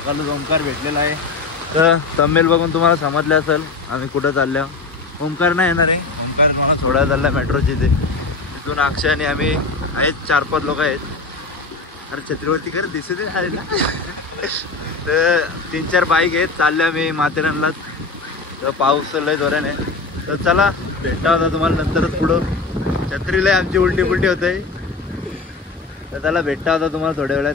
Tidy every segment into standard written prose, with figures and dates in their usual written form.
सकाळच ओमकार भेटलेला आहे. तर तमिळ बघून तुम्हाला समजलं असेल आम्ही कुठं चाललो. ओमकार नाही येणार आहे, ओमकार तुम्हाला सोडायला चालला मेट्रोची. तिथून अक्षय आणि आम्ही आहेत 4-5 लोक आहेत. अरे छत्रीवरती खरं दिसत आहे ना. तर 3-4 बाईक आहेत, चालल्या आम्ही माथेरानलाच. तर पाऊस लय जोराने. तर चला भेटता होता तुम्हाला नंतरच पुढं. छत्रीला आमची उलटी पुलटी होत आहे. तर त्याला भेटता होता तुम्हाला थोड्या वेळात.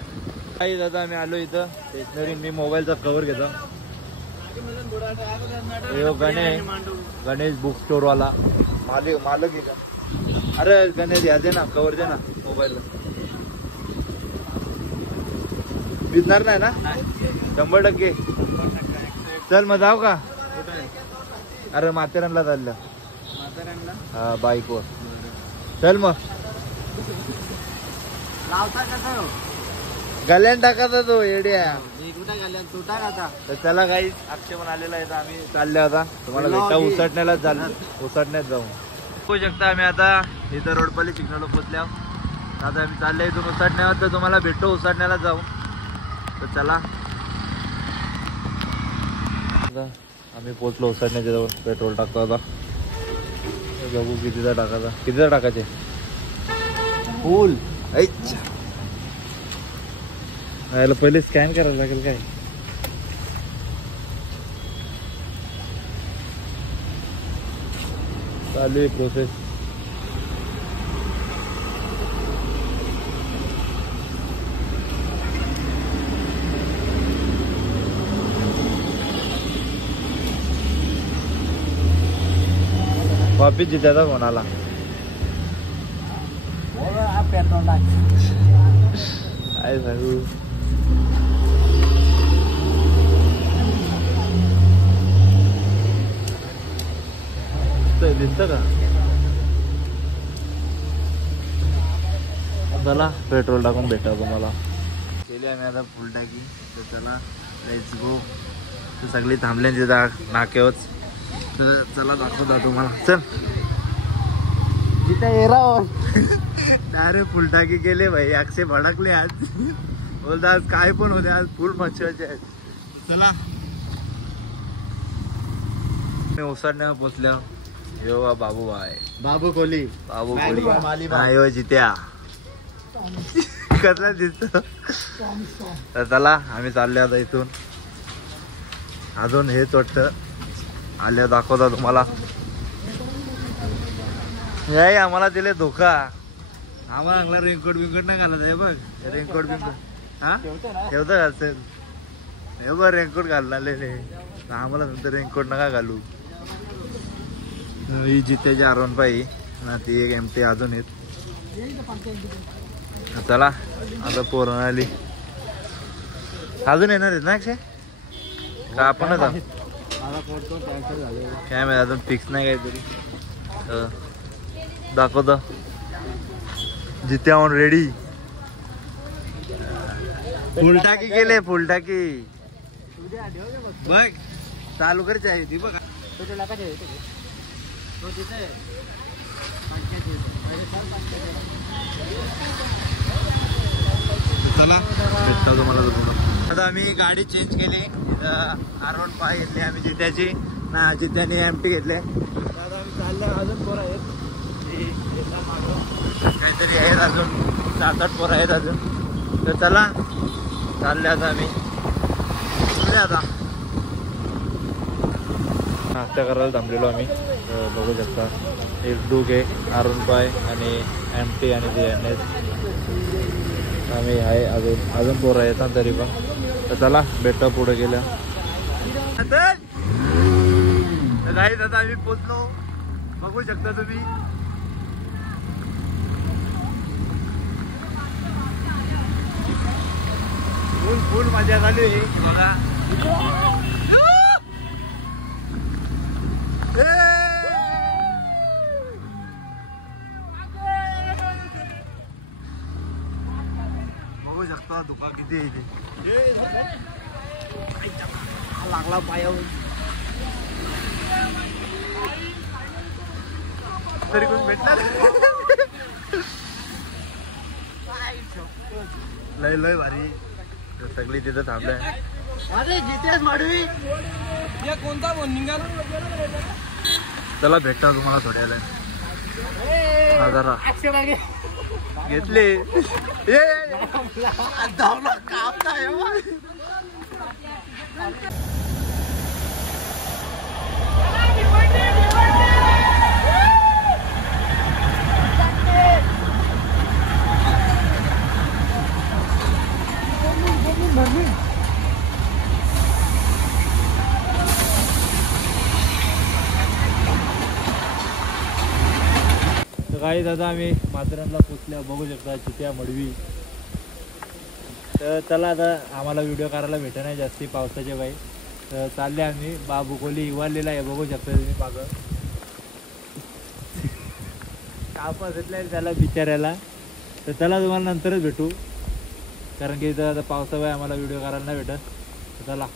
काही दादा आम्ही आलो इथं स्टेशनरी. मी मोबाईलचा कवर घेतो. गणेश बुक स्टोर वाला मालक आहे का? अरे गणेश या दे ना, कवर दे ना मोबाईल. भिजणार नाही ना? 100%. चल मग जाऊ का? अरे माथेरानला चाललं. हा बाईकवर. चल मग. गल्यान टाकायचा तो येड्या. तर चला काही अक्षय पण आलेला आहे. आम्ही चालले आता तुम्हाला भेटा उसटण्यालाच झालं. उसटण्यात जाऊ बघू शकता. आम्ही आता इथं रोडपल्ली चिकनला पोचल्या. आता आम्ही चालले इथून उसटण्यावर. तर तुम्हाला भेटतो उसटण्याला जाऊ. तर चला आम्ही पोचलो उसटण्याच्या जवळ. पेट्रोल टाकतो आता. बघू कितीचा टाकायचा. कितीचा टाकायचे फुल. याला पहिले स्कॅन करायला लागेल काय. चालू आहे प्रोसेस. वापिस जित्याचा फोन आला. काय सांगू. दिसत का? चला पेट्रोल टाकून भेटा तुम्हाला. केली आम्ही आता फुल टाकी. तर चला लेट्स गो. तर सगळी थांबले तिथं नाक्यावरच. तर चला दाखवता तुम्हाला. चल जिथे येरा. अरे फुल टाकी केले भाई. अक्षय भडकले आज. बोलता आज काय पण होते, आज फुल मच्छाचे आहेत. चला मी ओसाडण्यावर पोचल्या. यो बाबू भाई. बाबू कोली. यो जित्या. कसला दिसतो. तर चला आम्ही चालले आता इथून. अजून हेच वाटतं आल्या दाखवता तुम्हाला. याय आम्हाला दिले धोका. आम्हाला चांगला रेनकोट बिंकोट नाही घालत आहे बघ. रेनकोट बिंकोट हा ठेवतं घालसेल. हे बघ रेनकोट घालणार आम्हाला नंतर रेनकोट नका घालू. ही जितेची आरवण पाई ना. ती एक एमटी अजून येत. चला आता पोरण आली. अजून येणार आहेत ना अक्षय का आपणच काय माहिती. अजून फिक्स नाही काहीतरी. दाखवतो जित्या ऑन रेडी. फुल टाकी केले. फुल टाकी बघ चालू करायची आहे ती बघा. चला भेटतो तुम्हाला. आता आम्ही गाडी चेंज केली. R15 घेतली आम्ही जित्याची ना. जित्याने एमटी घेतले. आता आम्ही चालले. अजून पोरं आहेत काहीतरी आहेत. अजून 7-8 पोरं आहेत अजून. तर चला चालले आता आम्ही. आता नाश्ता करायला थांबलेलो आम्ही. बघू शकता एक डूक आहे, R15 आणि एमटी आणि ते NS. आम्ही आहे अजून पोरं येतात तरी पण. तर चला भेटतो पुढे गेल्या. गाईज आता आम्ही पोचलो. बघू शकता तुम्ही. फुल मजा झाली बघा. बघू शकता धुका किती आहे इथे. लागला पायावर तरी कोण भेटणार. लय भारी. सगळी तिथं थांबलंय. अरे जितेश माडवी कोणता फोन निघाला. चला भेटता तुम्हाला थोड्या वेळाने. घेतले काही दादा आम्ही माथेरानला पोचल्या. बघू शकता चित्या मडवी. तर चला आता आम्हाला व्हिडिओ करायला भेटत नाही जास्ती पावसाच्या बाई. तर चालले आम्ही. बाबू कोली इवारलेला आहे बघू शकता तुम्ही मागं. कापा घेतलाय त्याला बिचाऱ्याला. तर चला तुम्हाला नंतरच भेटू कारण की इथं आता पावसाबाई आम्हाला व्हिडिओ करायला नाही भेटत. तर चला.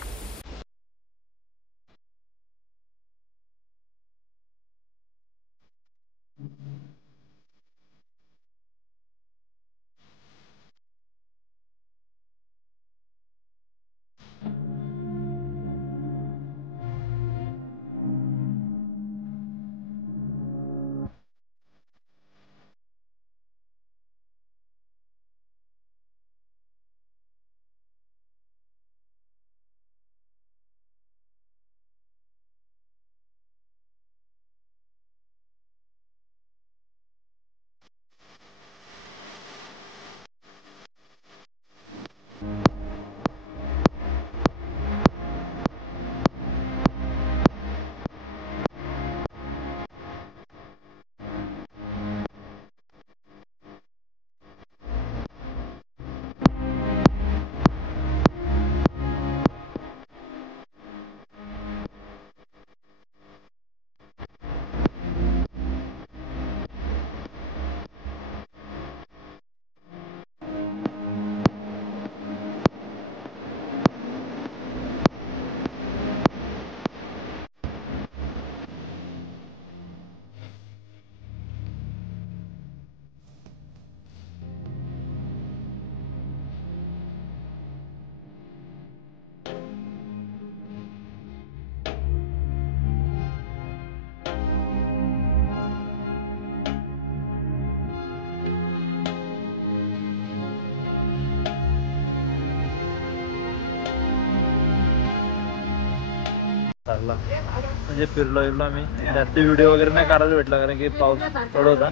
चालला म्हणजे फिरलो आम्ही. जास्त व्हिडिओ वगैरे नाही करायला भेटला कारण की पाऊस पडत होता.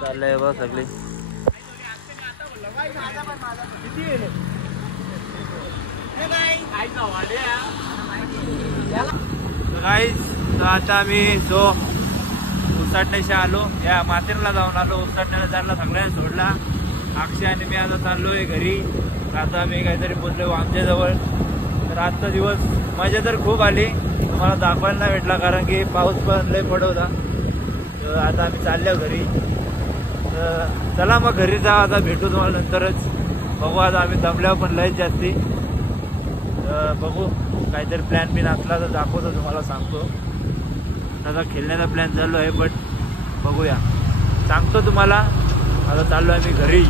चाललंय बघ सगळी. आता आम्ही जो उसाटण्याशी आलो या माथेरला जाऊन आलो. उसाटण्याला चालला सगळ्यांना सोडला. अक्षय आणि मी आता चाललोय घरी. आता मी काहीतरी पोचलो आमच्या जवळ. तर आजचा दिवस मजा तर खूप आली. तुम्हाला दाखवायला नाही भेटला कारण की पाऊस पण लय पडत होता. तर आता आम्ही चाललो घरी. तर चला मग घरी जा. आता भेटू तुम्हाला नंतरच. बघू आता आम्ही दमल्यावर पण लयच जास्ती. तर बघू काहीतरी प्लॅन बिन असला तर दाखवतो तुम्हाला सांगतो. आता खेळण्याचा प्लॅन चालू आहे बट बघूया सांगतो तुम्हाला. आता चाललो आहे मी घरी.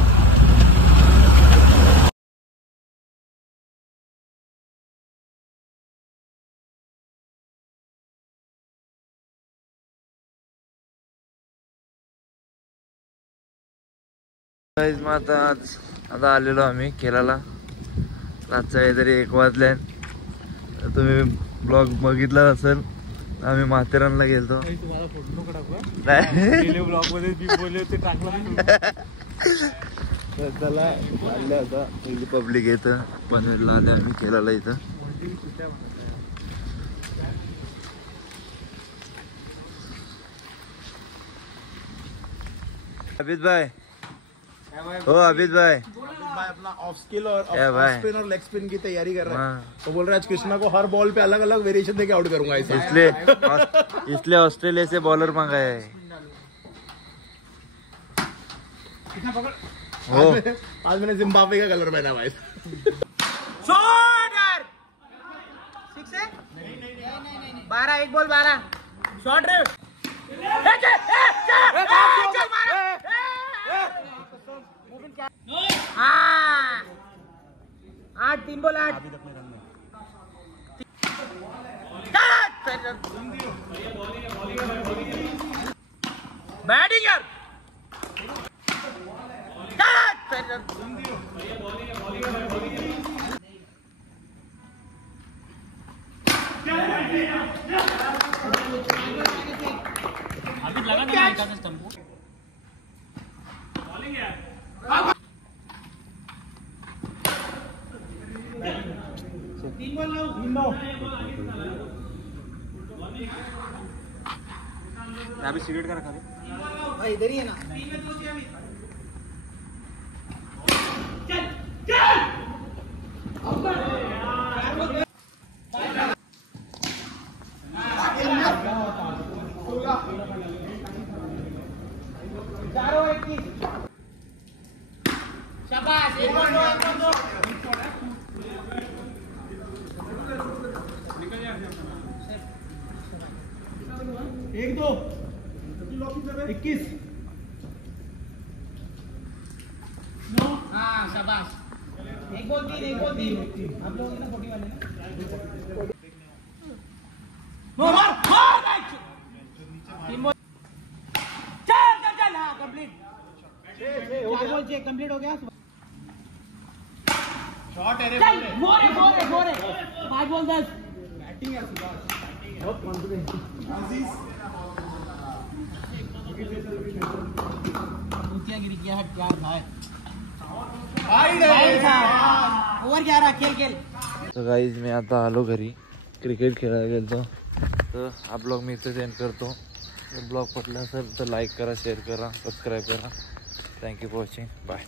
आता आलेलो आम्ही खेळायला. रातचा काहीतरी 1 वाजल्या. तुम्ही ब्लॉग बघितला असेल. आम्ही माथेरानला गेलतो. तुम्हाला फोटो नको टाकू ब्लॉग मध्ये मी बोलले होते टाकला. चला आले आता. पब्लिक येतं पनवेलला आले आम्ही खेळायला इथं. अभित भाई. हो अभित भाई. भाई अपना ऑफ स्किल और ऑफ स्पिन और लेग स्पिन की तैयारी कर रहा है. तो बोल रहा है आज कृष्णा को हर बॉल पे अलग अलग वेरिएशन देके आउट करूंगा. इसलिए ऑस्ट्रेलिया से बॉलर मंगाया है. आज मैंने जिम्बाब्वे का कलर पहना भाई. सिक्स है? नहीं. 12 1 बॉल 12 शॉट रे. हाँ 8 3 बॉल 8. बैटिंग यार अभी लगा था स्टंप को। तीन बॉल अभी सिगरेट का रखा दे भाई, इधर ही है ना। शाबाश, एक बॉल दो। एक दो 21 हाँ शाबाश, एक बॉल तीन। आप लोग ना 40 वाले ना। तीन बॉल। चल हाँ कंप्लीट। 4 बॉल चेक कंप्लीट हो गया। शॉट है रे, फोर है 5 बॉल 10। बैटिंग है सुभाष, बहुत कॉन्फिडेंट। गिरी किया है क्या भाई। ओव्हर 11 खेल। तर गाईज मी आता आलो घरी, क्रिकेट खेळायला गेलो. तर हा ब्लॉग मी इथे सेंड करतो. ब्लॉग पटला असेल तर लाईक करा, शेअर करा, सबस्क्राईब करा. Thank you for watching. बाय.